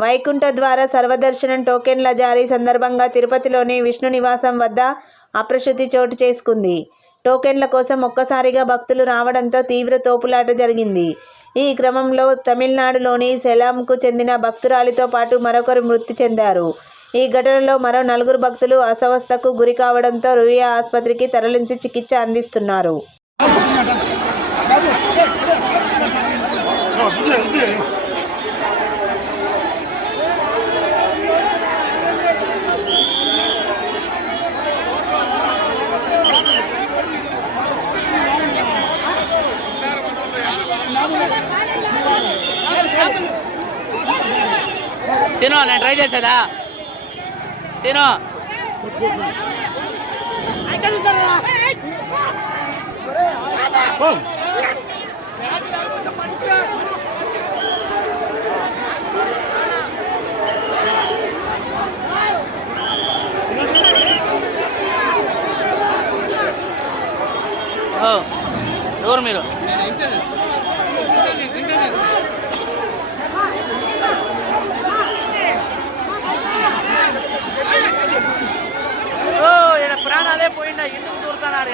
వైకుంఠ ద్వార సర్వదర్శనం టోకెన్ల జారీ సందర్భంగా తిరుపతిలోని విష్ణు నివాసం వద్ద అప్రశృతి చోటు చేసుకుంది. టోకెన్ల కోసం ఒక్కసారిగా భక్తులు రావడంతో తీవ్ర తోపులాట జరిగింది. ఈ క్రమంలో తమిళనాడులోని సేలంకు చెందిన భక్తురాలితో పాటు మరొకరు మృతి చెందారు. ఈ ఘటనలో మరో 4 భక్తులు అస్వస్థతకు గురి కావడంతో రుయా ఆసుపత్రికి తరలించి చికిత్స అందిస్తున్నారు. సీను నేను ట్రై చేసేదా సీను ఎవరు మీరు? ప్రాణాలే పోయిందా, ఎందుకు దూరుతున్నారు?